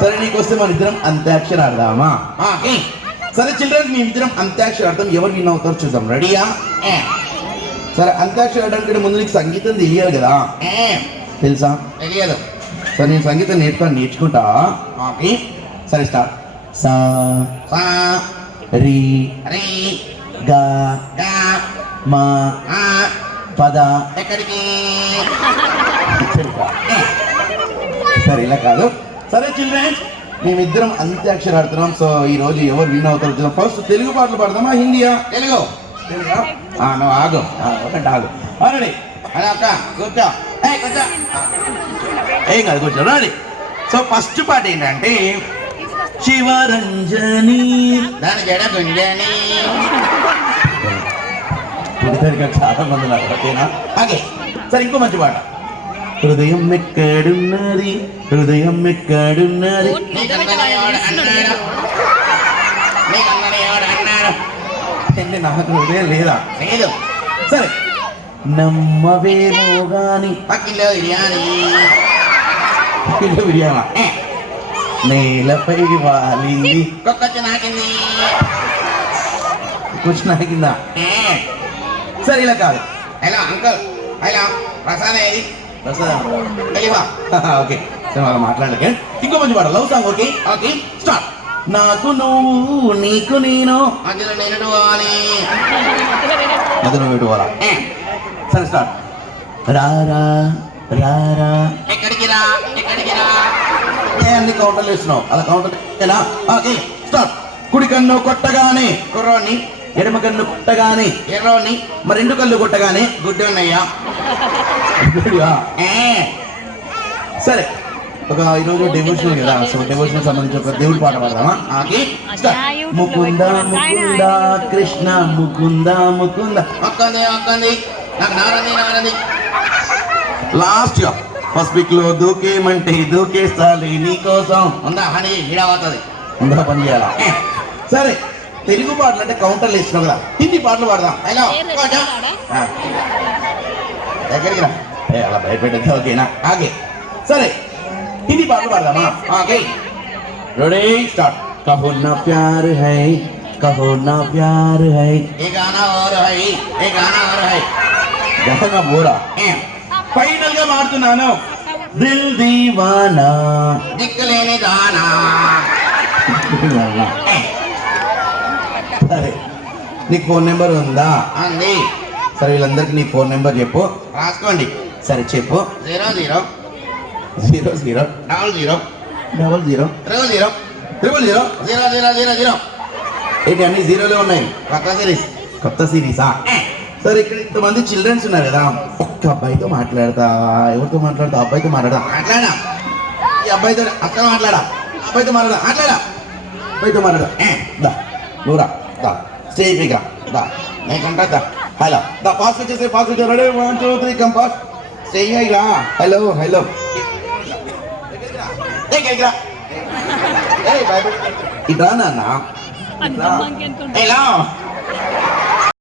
సరే నీకు వస్తే మన ఇద్దరం అంత్యాక్షరి ఆడదామా? సరే చిల్డ్రన్, మీ ఇద్దరం అంత్యాక్షరి ఆడతాం. ఎవరు విన్ అవుతారో చూద్దాం. రెడీయా? సరే అంత్యాక్షరి ఆడడానికి ముందు నీకు సంగీతం తెలియాలి కదా? తెలుసా? తెలియదు. సరే నేను సంగీతం నేర్చుకుంటా. సరే స్టార్ట్. సా సా రి రి గా గా మా ఆ పద. ఎక్కడికి? సరే ఇలా కాదు. సరే చిల్డ్రన్స్, మేమిద్దరం అంత్యాక్షరి ఆడుతున్నాం. సో ఈ రోజు ఎవరు విన్ అవుతారో చూద్దాం. ఫస్ట్ తెలుగు పాటలు పాడదామా హిందీయా? తెలుగు. తెలుగా? నువ్వు ఆగు, ఒకటి ఆగు. రెడీ? అలా అక్క కూర్చో. కూర్చో. ఏం కాదు, కూర్చో. రెడీ? సో ఫస్ట్ పాట ఏంటంటే శివరంజని. దాని జడ గుంజని. ఇద్దరికి చాలా మంది నాకు ఓకేనా? ఓకే. సరే ఇంకో మంచి పాట. హృదయం ఎక్కడున్నది, హృదయం ఎక్కడున్నది. నాకు హృదయం లేదా? లేదు. సరే నమ్మవేమో గాని పక్కిలో బిర్యానీ. బిర్యానా నేలపై వాలింది కుక్కొచ్చి నాకింది. కూర్చుని నాకిందా? సరే ఇలా కాదు. హలో అంకుల్, హలో ప్రసాద్ ఏది? తెలివా? ఓకే సరే వాళ్ళు మాట్లాడలే. ఇంకో మంచి పాట love song. Okay okay start. నాకు నువ్వు నీకు నేను మధ్యలో నేను పోవాలి. మధ్యలో పెట్టుకోవాలా? సరే స్టార్ట్. రారా రారా. ఎక్కడికి రా, ఎక్కడికి రా. అన్ని కౌంటర్లు వేస్తున్నావు, అలా కౌంటర్ ఎలా? Okay start. కుడి కన్ను కొట్టగానే కుర్రోని, ఎడమ కన్ను కొట్టగానే ఎర్రోని, మరి రెండు కళ్ళు కొట్టగానే గుడ్డు ఉన్నాయా. సరే ఒక ఈరోజు డెవోషనల్ కదా, సో డెవోషనల్ సంబంధించి ఒక దేవుడి పాట పాడదామా? ముకుంద ముకుంద కృష్ణ ముకుంద ముకుంద. ఒక్కంది ఒక్కంది నాకు నారది నారది. లాస్ట్ గా ఫస్ట్ వీక్ లో దూకేమంటే దూకేస్తాలి నీకోసం. ఉందా హనీ హిడవుతుంది. ముందుగా పని చేయాలా? సరే తెలుగు పాటలు అంటే కౌంటర్లు వేసినావు కదా, హిందీ పాటలు పాడదాం. హలో దగ్గరికి రా. అలా భయపెట్టద్దు ఓకేనా? ఓకే సరే హిందీ పాటలు పాడదామా? Okay ready start. కహో నా ప్యార్ హై, కహో నా ప్యార్ హై. ఏ గానా ఓర్ హై, ఏ గానా ఓర్ హై. గహనా బోరా. ఫైనల్ గా మాడుతున్నాను. దిల్ దీవానా. దిక్కులేని దానా. సరే నీకు ఫోన్ నెంబర్ ఉందా? అంది. సరే వీళ్ళందరికీ నీ ఫోన్ నెంబర్ చెప్పు. రాసుకోండి. సరే చెప్పు. 00 00 00 00 00 00 0000. ఏంటి అన్ని జీరోలే ఉన్నాయి? కొత్త సిరీస్. కొత్త సిరీసా? సరే ఇక్కడ ఇంతమంది చిల్డ్రన్స్ ఉన్నారు కదా, ఒక్క అబ్బాయితో మాట్లాడతావా? ఎవరితో మాట్లాడతావు? అబ్బాయితో మాట్లాడదా? మాట్లాడా. ఈ అబ్బాయితో అక్కడ మాట్లాడా, అబ్బాయితో మాట్లాడా, మాట్లాడా, అబ్బాయితో మాట్లాడా. దా నూరా దా స్టేపిగా దా నీకంటా దా. హలో దా పాస్ వచ్చేసి పాస్ వచ్చే. Ready 1 2 3 come pass. స్టేయిగా హలో హలో. ఇట్రా నాన్న. హలో